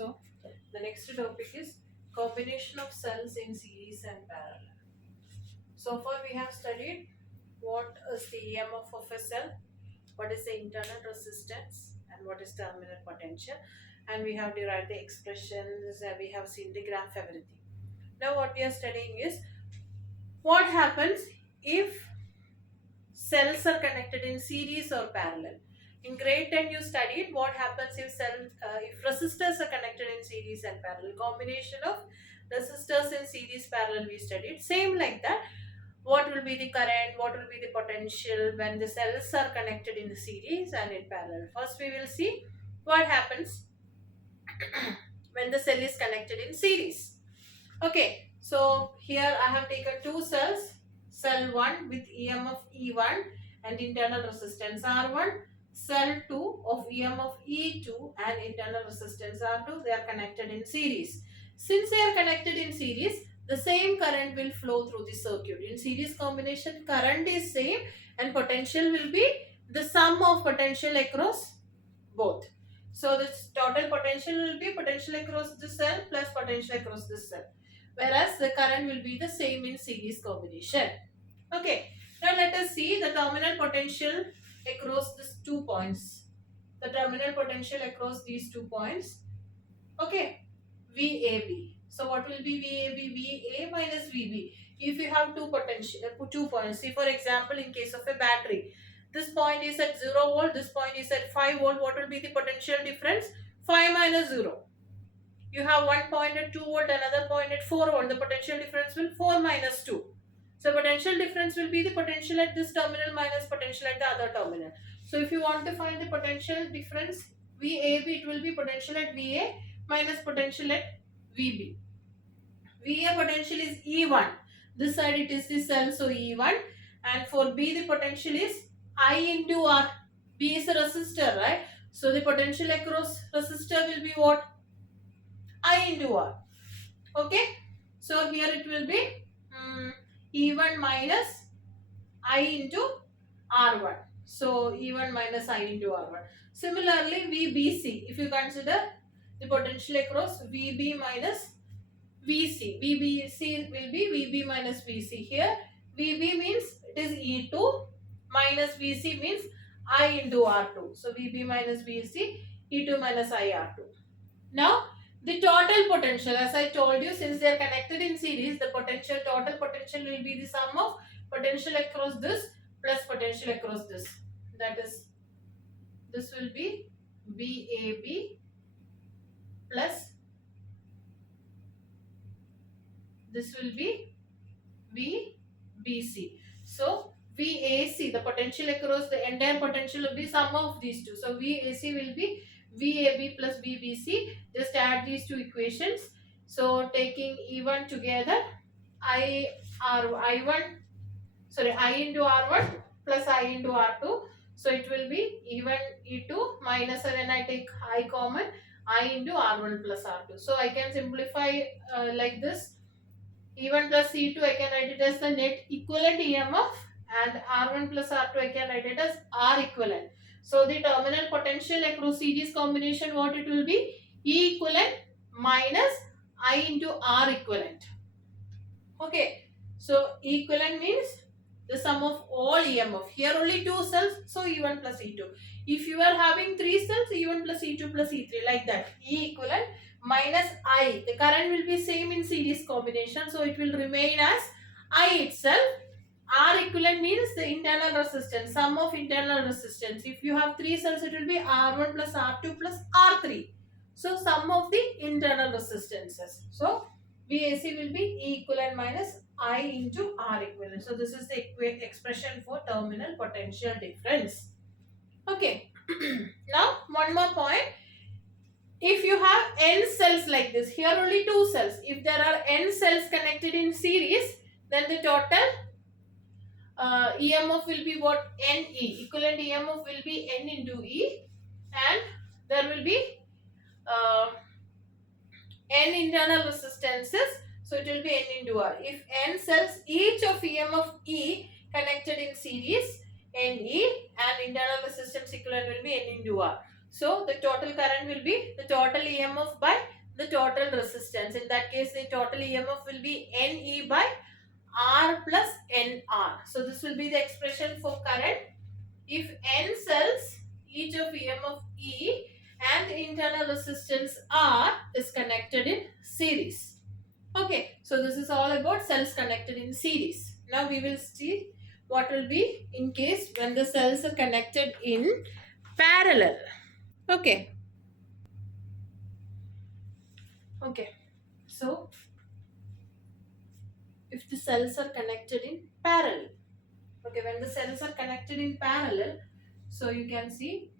So the next topic is combination of cells in series and parallel. So far we have studied what is the EMF of a cell, what is the internal resistance, and what is terminal potential, and we have derived the expressions, we have seen the graph, everything. Now what we are studying is what happens if cells are connected in series or parallel. In grade 10 you studied what happens if resistors are connected in series and parallel. Combination of resistors in series parallel we studied. Same like that, what will be the current, what will be the potential when the cells are connected in the series and in parallel. First we will see what happens when the cell is connected in series. Okay, so here I have taken two cells, cell 1 with EMF E1 and internal resistance R1, cell 2 of EMF E2 and internal resistance R2. They are connected in series. Since they are connected in series, the same current will flow through the circuit. In series combination, current is same and potential will be the sum of potential across both. So this total potential will be potential across this cell plus potential across this cell, whereas the current will be the same in series combination. Okay, now let us see the terminal potential across these 2 points. The terminal potential across these 2 points. Okay, VAB. So what will be VAB? VA minus VB. If you have two points, see for example in case of a battery, this point is at 0 volt, this point is at 5 volt, what will be the potential difference? 5 minus 0. You have one point at 2 volt, another point at 4 volt, the potential difference will 4 minus 2. So potential difference will be the potential at this terminal minus potential at the other terminal. So if you want to find the potential difference VAB, it will be potential at VA minus potential at VB. VA potential is E1. This side it is the cell, so E1. And for B the potential is I into R. B is a resistor, right? So the potential across resistor will be what? I into R. Okay. So here it will be E1 minus I into R1. So E1 minus I into R1. Similarly, VBC, if you consider the potential across VB minus VC. VBC will be VB minus VC. Here VB means it is E2 minus VC means I into R2. So VB minus VC, E2 minus I R2. Now the total potential, as I told you, since they are connected in series, the total potential will be the sum of potential across this plus potential across this. That is, this will be VAB plus this will be VBC. So VAC, the potential across the entire potential will be sum of these two. So VAC will be VAB plus VBC. Just add these two equations. So taking E1 together, I into R1 plus I into R2. So it will be E1 E2 minus, when I take I common, I into R1 plus R2. So I can simplify like this. E1 plus E2 I can write it as the net equivalent EMF, and R1 plus R2 I can write it as R equivalent. So the terminal potential across series combination, what it will be? E equivalent minus I into R equivalent. Okay, so equivalent means the sum of all EMF. Here only two cells, so E1 plus E2. If you are having three cells, E1 plus E2 plus E3, like that. E equivalent minus I. The current will be same in series combination, so it will remain as I itself. R equivalent means the internal resistance, sum of internal resistance. If you have three cells, it will be R1 plus R2 plus R3. So sum of the internal resistances. So VAC will be E equivalent minus I into R equivalent. So this is the expression for terminal potential difference. Okay. Now one more point. If you have n cells like this, here only two cells. If there are n cells connected in series, then the total EMF will be what? NE. Equivalent EMF will be N into E, and there will be N internal resistances. So it will be N into R. If N cells, each of EMF E connected in series, NE, and internal resistance equivalent will be N into R. So the total current will be the total EMF by the total resistance. In that case, the total EMF will be NE by R plus NR. So this will be the expression for current if N cells, each of EMF E and internal resistance R is connected in series. Okay, so this is all about cells connected in series. Now we will see what will be in case when the cells are connected in parallel. Okay. Okay. So if the cells are connected in parallel. Okay, when the cells are connected in parallel, so you can see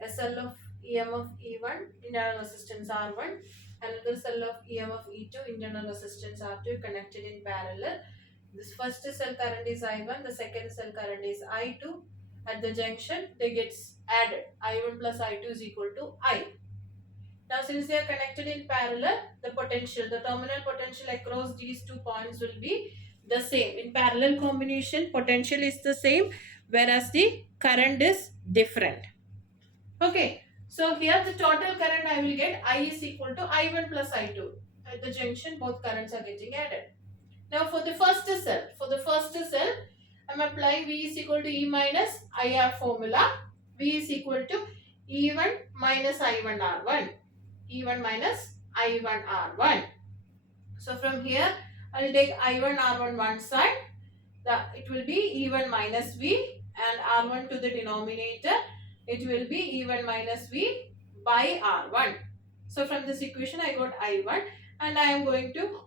a cell of EMF E1, internal resistance R1, another cell of EMF E2, internal resistance R2 connected in parallel. This first cell current is I1, the second cell current is I2. At the junction, they get added. I1 plus I2 is equal to I. Now, since they are connected in parallel, the potential, the terminal potential across these 2 points will be the same. In parallel combination, potential is the same, whereas the current is different. Okay, so here the total current I will get I is equal to I1 plus I2. At the junction, both currents are getting added. Now for the first cell, I am applying V is equal to E minus IR formula. V is equal to E1 minus I1 R1. E1 minus I1 R1. So from here, I will take I1 R1 one side. It will be E1 minus V and R1 to the denominator. It will be E1 minus V by R1. So from this equation, I got I1 and I am going to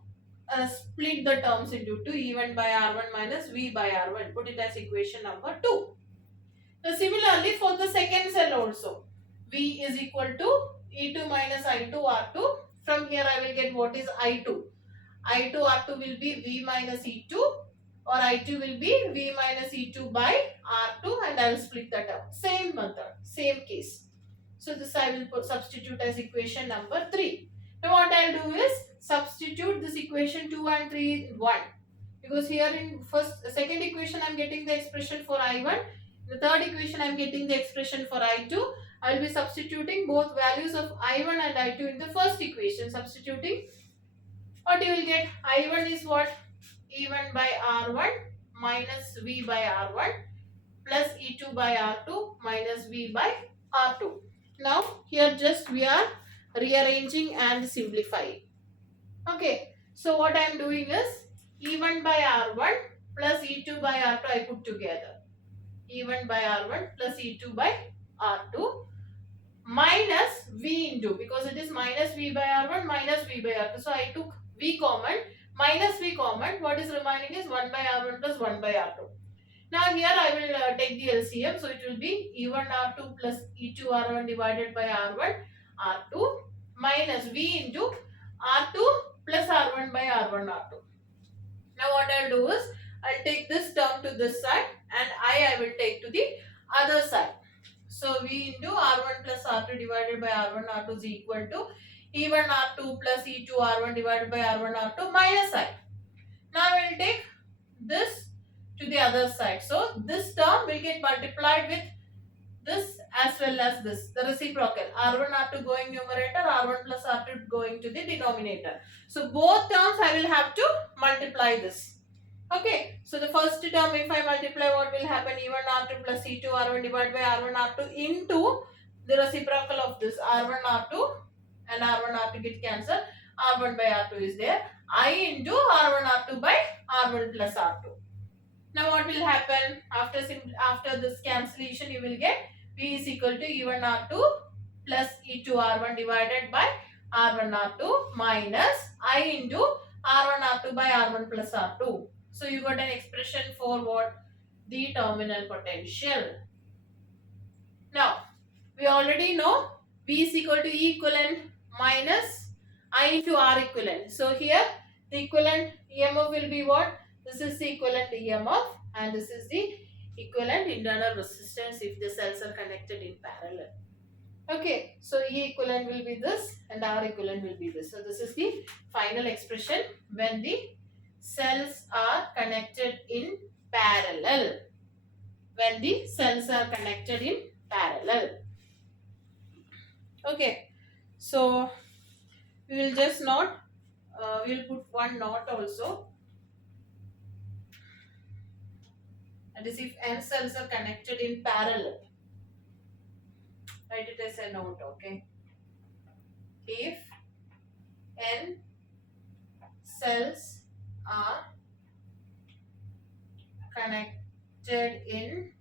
split the terms into 2, E1 by R1 minus V by R1. Put it as equation number 2. Now similarly for the second cell also, V is equal to E2 minus I2 R2. From here I will get what is I2. I2 R2 will be V minus E2 or I2 will be V minus E2 by R2 and I will split the term. Same method, same case. So this I will substitute as equation number 3. Now what I will do is substitute this equation 2 and 3 in 1. Because here in second equation I am getting the expression for I1. The third equation I am getting the expression for I2. I will be substituting both values of I1 and I2 in the first equation. Substituting, what you will get? I1 is what? E1 by R1 minus V by R1 plus E2 by R2 minus V by R2. Now here just we are rearranging and simplifying. Okay, so what I am doing is E1 by R1 plus E2 by R2 I put together. E1 by R1 plus E2 by R2 minus V into, because it is minus V by R1 minus V by R2. So I took V common, minus V common. What is remaining is 1 by R1 plus 1 by R2. Now here I will take the LCM. So it will be E1 R2 plus E2 R1 divided by R1 R2 minus V into R2 plus R1 by R1 R2. Now what I will do is I will take this term to this side and I will take to the other side. So V into R1 plus R2 divided by R1 R2 is equal to E1 R2 plus E2 R1 divided by R1 R2 minus I. Now I will take this to the other side. So this term will get multiplied with this as well as this, the reciprocal. R1 R2 going numerator, R1 plus R2 going to the denominator. So both terms I will have to multiply this. Okay, so the first term if I multiply, what will happen? E1 R2 plus E2 R1 divided by R1 R2 into the reciprocal of this R1 R2 and R1 R2 get cancelled. R1 by R2 is there. I into R1 R2 by R1 plus R2. Now what will happen? After this cancellation you will get V is equal to E1 R2 plus E2 R1 divided by R1 R2 minus I into R1 R2 by R1 plus R2. So you got an expression for what? The terminal potential. Now we already know V is equal to E equivalent minus I into R equivalent. So here the equivalent EMF will be what? This is the equivalent EMF and this is the equivalent internal resistance if the cells are connected in parallel. Okay, so E equivalent will be this and R equivalent will be this. So this is the final expression when the cells are connected in parallel. When the cells are connected in parallel. Okay, so we will just note, we will put one note also. That is, if n cells are connected in parallel, write it as a note, okay? If n cells are connected in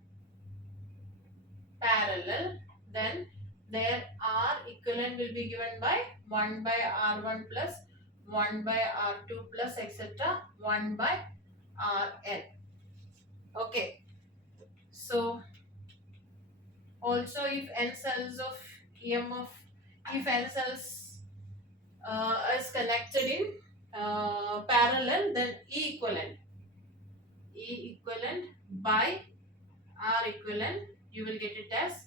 parallel, then their R equivalent will be given by 1 by R1 plus 1 by R2 plus etc. 1 by Rn. Okay, so also if n cells of EM of, if n cells is connected in parallel, then E equivalent by R equivalent, you will get it as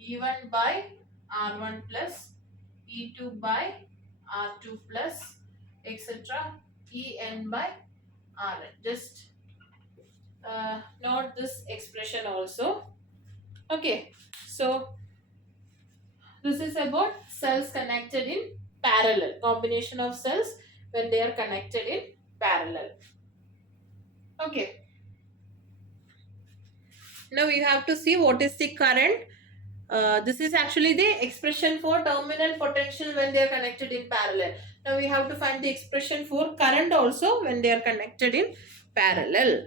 E1 by R1 plus E2 by R2 plus etc. En by Rn. Just note this expression also. Okay, so this is about cells connected in parallel, combination of cells when they are connected in parallel. Okay, now we have to see what is the current. This is actually the expression for terminal potential when they are connected in parallel. Now we have to find the expression for current also when they are connected in parallel.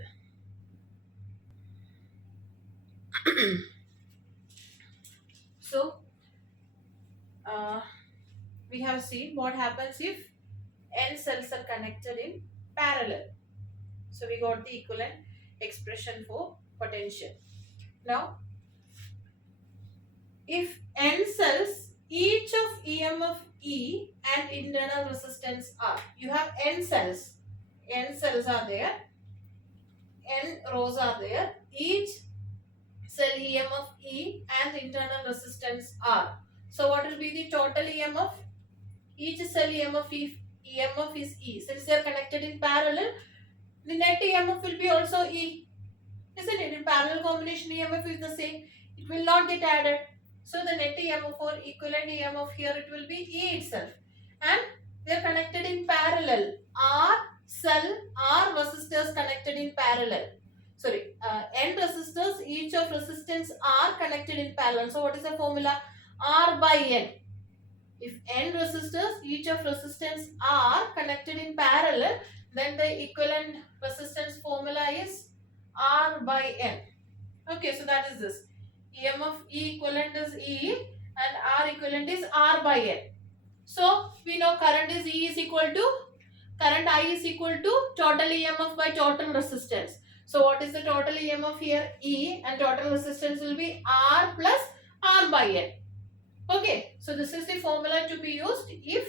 So we have seen what happens if n cells are connected in parallel. So we got the equivalent expression for potential. Now if n cells, each of EMF E and internal resistance R, you have n cells are there, n rows are there, each cell EMF E and internal resistance R. So what will be the total EMF? Each cell EMF is E. Since they are connected in parallel, the net EMF will be also E. Isn't it? In parallel combination, EMF is the same. It will not get added. So the net EMF or equivalent EMF here, it will be E itself. And they are connected in parallel. R cell, R resistors connected in parallel. Sorry, N resistors, each of resistance R connected in parallel. So what is the formula? R by N. If N resistors, each of resistance R connected in parallel, then the equivalent resistance formula is R by N. Okay, so that is this. EMF E equivalent is E and R equivalent is R by N. So we know current is E is equal to, current I is equal to total EMF by total resistance. So what is the total EMF here? E, and total resistance will be R plus R by N. Okay, so this is the formula to be used if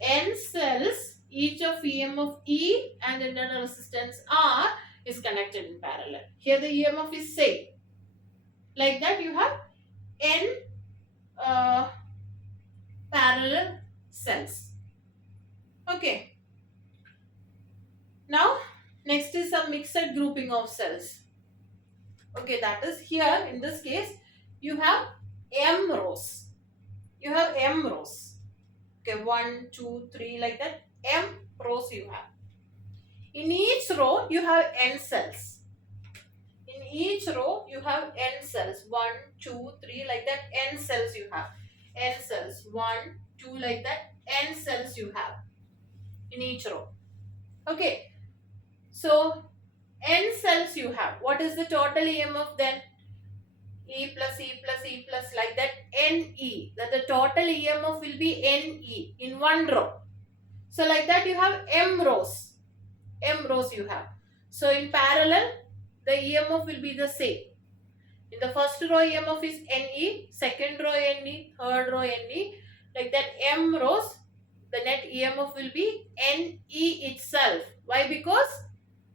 N cells, each of EMF E and internal resistance R is connected in parallel. Here the EMF is same. Like that you have N parallel cells. Okay. Now next is a mixed grouping of cells. Okay, that is here in this case you have M rows. You have M rows. Okay, 1, 2, 3 like that. M rows you have. In each row you have N cells. In each row you have N cells. 1, 2, 3 like that. N cells you have. N cells. 1, 2 like that. N cells you have in each row. Okay. So N cells you have. What is the total EMF then? E plus E plus E plus like that. NE. That the total EMF will be NE in one row. So like that you have M rows. M rows you have. So in parallel the EMF will be the same. In the first row EMF is NE, second row NE, third row NE. Like that M rows, the net EMF will be NE itself. Why? Because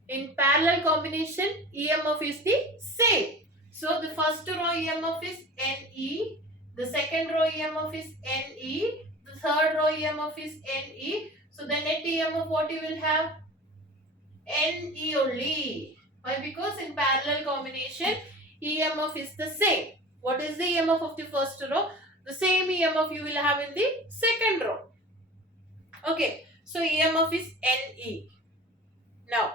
in parallel combination EMF is the same. So the first row EMF is NE, the second row EMF is NE, the third row EMF is NE. So the net EMF what you will have? NE only. Why? Because in parallel combination EMF is the same. What is the EMF of the first row? The same EMF you will have in the second row. Okay, so EMF is NE. Now,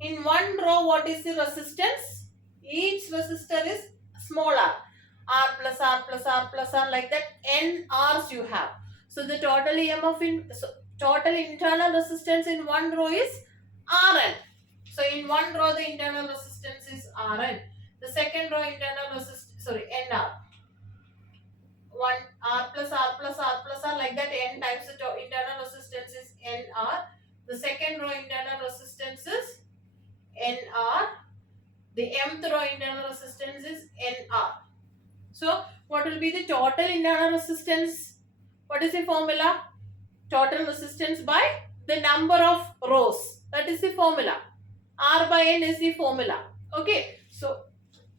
in one row, what is the resistance? Each resistor is small r plus r plus r plus r, like that n r's you have. So the total EMF total internal resistance in one row is Rn. So in one row the internal resistance is Rn. The second row internal resistance, Nr. One r plus r plus r plus r, like that n times the internal resistance is Nr. The second row internal resistance is Nr. The mth row internal resistance is Nr. So what will be the total internal resistance? What is the formula? Total resistance by the number of rows. That is the formula. R by N is the formula. Okay. So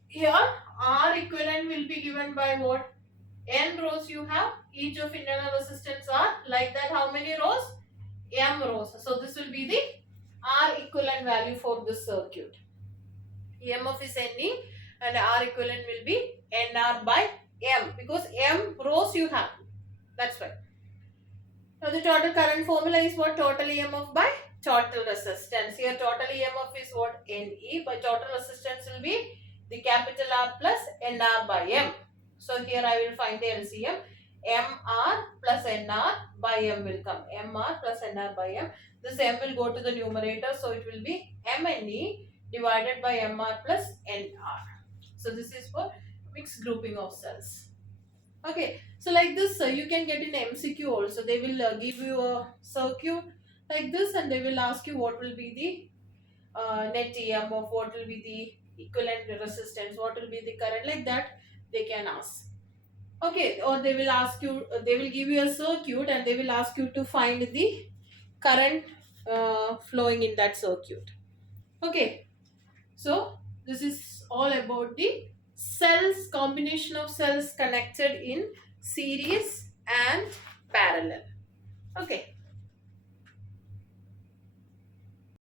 here R equivalent will be given by what? N rows you have. Each of internal resistance are like that. How many rows? M rows. So this will be the R equivalent value for this circuit. EMF is NE and R equivalent will be NR by M, because M rows you have. That's why. Now the total current formula is what? Total EMF by total resistance. Here total EMF is what? NE, by total resistance will be the capital R plus NR by M. So here I will find the LCM. MR plus NR by M will come. MR plus NR by M. This M will go to the numerator, so it will be MNE divided by MR plus NR. So this is for mixed grouping of cells. Okay, so like this you can get in MCQ also. They will give you a circuit like this and they will ask you what will be the net EMF, what will be the equivalent resistance, what will be the current, like that they can ask. Okay, or they will ask you, they will give you a circuit and they will ask you to find the current flowing in that circuit. Okay, so this is all about the cells, combination of cells connected in series and parallel. Okay.